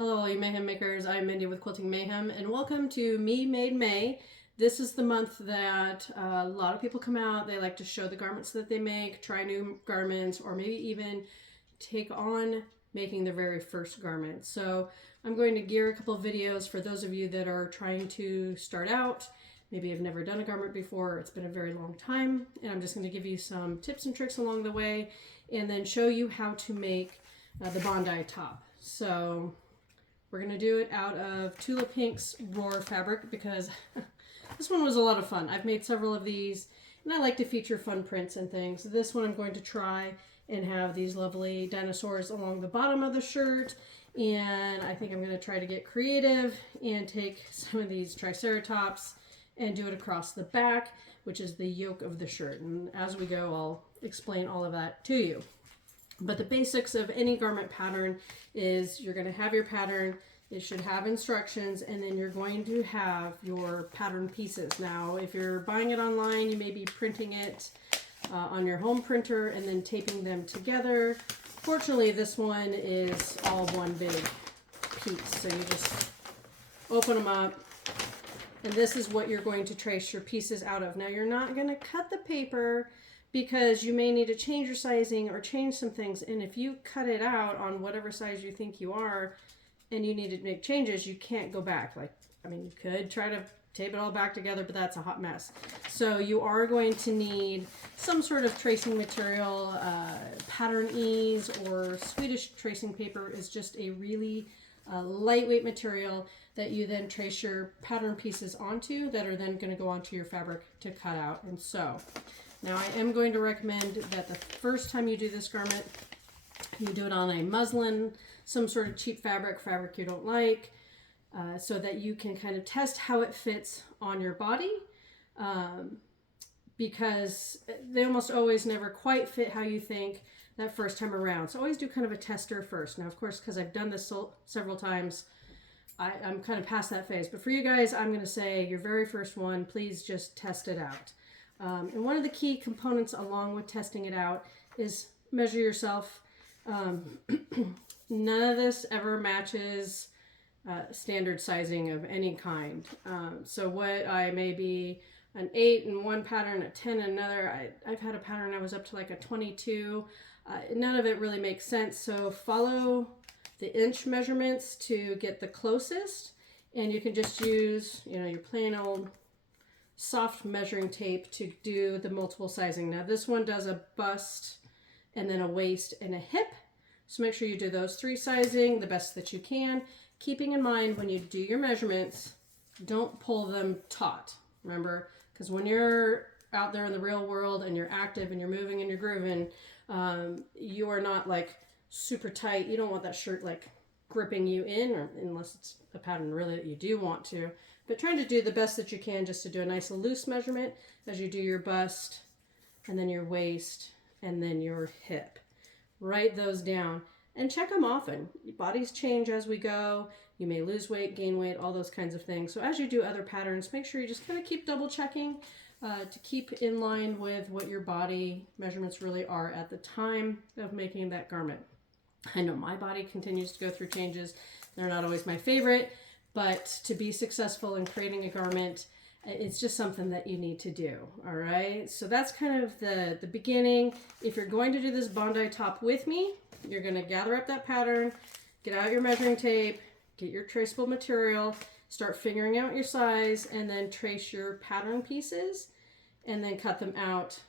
Hello, all you mayhem makers. I'm Mindy with Quilting Mayhem, and welcome to Me Made May. This is the month that a lot of people come out. They like to show the garments that they make, try new garments, or maybe even take on making their very first garment. So I'm going to gear a couple of videos for those of you that are trying to start out. Maybe you've never done a garment before, it's been a very long time, and I'm just going to give you some tips and tricks along the way, and then show you how to make the Bondi top. So we're going to do it out of Tula Pinks Roar fabric because this one was a lot of fun. I've made several of these and I like to feature fun prints and things. This one I'm going to try and have these lovely dinosaurs along the bottom of the shirt, and I think I'm going to try to get creative and take some of these triceratops and do it across the back, which is the yoke of the shirt. And as we go, I'll explain all of that to you. But the basics of any garment pattern is you're going to have your pattern, it should have instructions, and then you're going to have your pattern pieces. Now, if you're buying it online, you may be printing it on your home printer and then taping them together. Fortunately, this one is all one big piece. So you just open them up, and this is what you're going to trace your pieces out of. Now, you're not going to cut the paper because you may need to change your sizing or change some things. And if you cut it out on whatever size you think you are and you need to make changes, you can't go back. You could try to tape it all back together, but that's a hot mess. So you are going to need some sort of tracing material. Pattern ease or Swedish tracing paper is just a really lightweight material that you then trace your pattern pieces onto that are then going to go onto your fabric to cut out and sew. Now, I am going to recommend that the first time you do this garment, you do it on a muslin, some sort of cheap fabric you don't like, so that you can kind of test how it fits on your body, because they almost always never quite fit how you think that first time around. So always do kind of a tester first. Now, of course, because I've done this several times, I'm kind of past that phase. But for you guys, I'm going to say your very first one, please just test it out. And one of the key components along with testing it out is measure yourself. None of this ever matches standard sizing of any kind. So what I may be an 8 in one pattern, a 10 in another. I've had a pattern I was up to like a 22. None of it really makes sense. So follow the inch measurements to get the closest. And you can just use, your plain old soft measuring tape to do the multiple sizing. Now this one does a bust and then a waist and a hip. So make sure you do those 3 sizing the best that you can, keeping in mind when you do your measurements, don't pull them taut. Remember, because when you're out there in the real world and you're active and you're moving and you're grooving, you are not like super tight. You don't want that shirt like gripping you in, or unless it's a pattern really that you do want to. But trying to do the best that you can just to do a nice loose measurement as you do your bust and then your waist and then your hip. Write those down and check them often. Your bodies change as we go. You may lose weight, gain weight, all those kinds of things. So as you do other patterns, make sure you just kind of keep double checking to keep in line with what your body measurements really are at the time of making that garment. I know my body continues to go through changes. They're not always my favorite, but to be successful in creating a garment, it's just something that you need to do. All right. So that's kind of the beginning. If you're going to do this Bondi top with me, you're going to gather up that pattern, get out your measuring tape, get your traceable material, start figuring out your size, and then trace your pattern pieces and then cut them out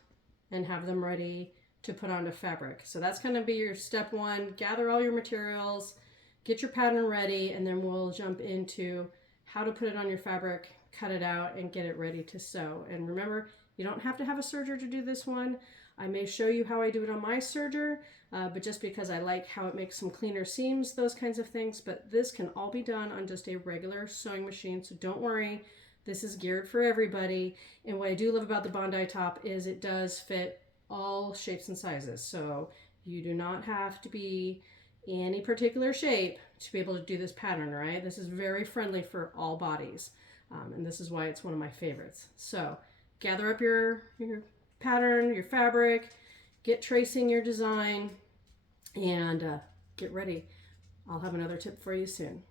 and have them ready to put onto fabric. So that's going to be your step 1. Gather all your materials, get your pattern ready, and then we'll jump into how to put it on your fabric, cut it out, and get it ready to sew. And remember, you don't have to have a serger to do this one. I may show you how I do it on my serger, but just because I like how it makes some cleaner seams, those kinds of things. But this can all be done on just a regular sewing machine, so don't worry. This is geared for everybody. And what I do love about the Bondi top is it does fit all shapes and sizes. So you do not have to be any particular shape to be able to do this pattern, right? This is very friendly for all bodies. And this is why it's one of my favorites. So gather up your pattern, your fabric, get tracing your design, and get ready. I'll have another tip for you soon.